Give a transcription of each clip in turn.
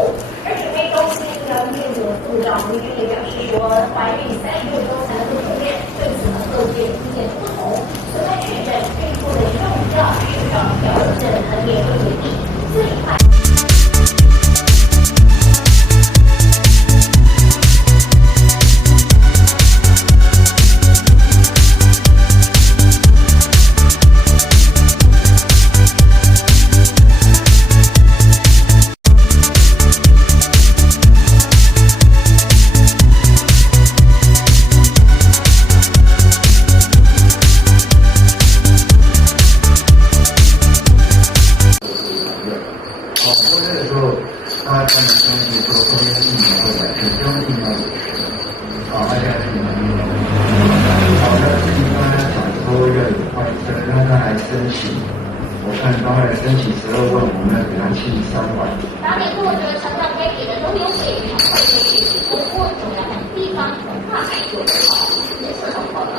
后，而指挥中心呢面的副长吴军也表示说，怀孕3个月中才能够出院，对此呢各界意见不同。所在确诊孕妇的用药需要调整呢也会严厉，最快。大家相信说中间疫苗会完全不用疫苗的大家是蛮用的。好的，至于刚才讲说要有快车，让他来申请，我看刚才申请12万，我们要给他73万。当年作者强调该给的都有给，快乐是通过总要看地方文化还有好，也是很好的。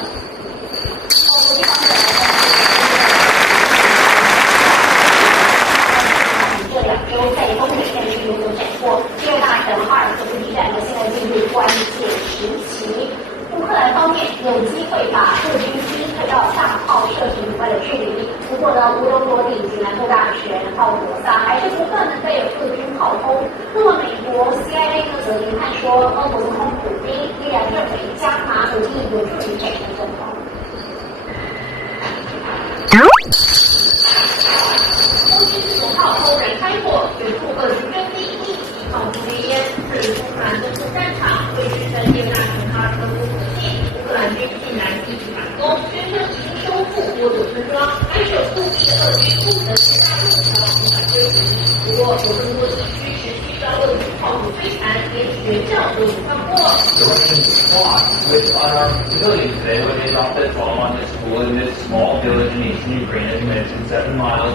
这2周在东北县区有所斩获，第二大城阿尔克斯地战呢，现在进入关键时期。乌克兰方面有机会把各军机推到大炮射程以外的距离，不过呢，乌东多地以及南部大权、奥德萨还是不断的被俄军炮轰。那么美国 CIA 呢则研判说，俄国总统普京依然认为加码武力有助于改善状况。乌军4号突然开火，援助俄军阵地一起放出烈烟。至于乌克兰东部战场，位于第二大城哈尔科夫附近，乌克兰军竟然一起反攻，宣称已经收复多座村庄，还守腹地的俄军不得接大路条无法追击。不过，有更多地区持续遭俄军炮火摧残，连学校都不放过。The Russians fought with unarmed civilians today when they dropped a bomb on the school in this small village in eastern Ukraine, as you mentioned, 7 miles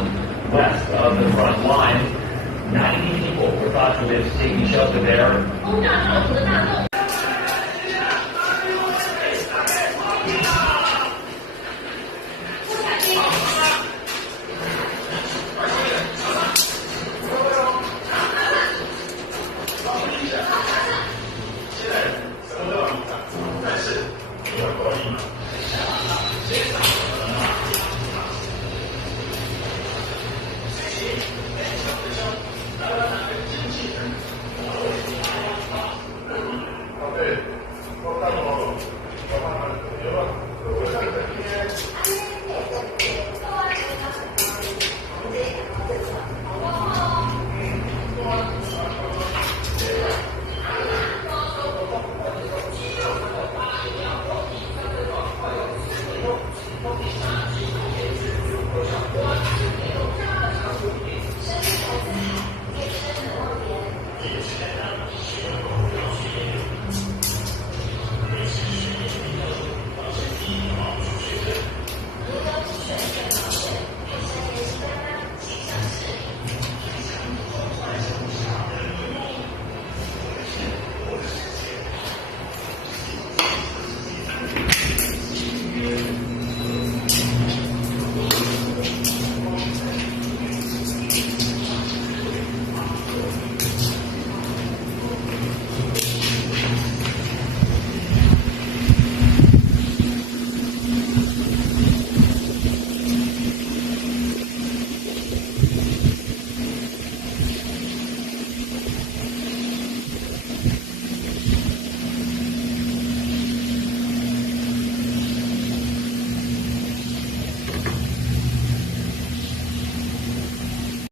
west of the front line. 90 people were thought to have taken shelter there. 轰炸上图的大洞。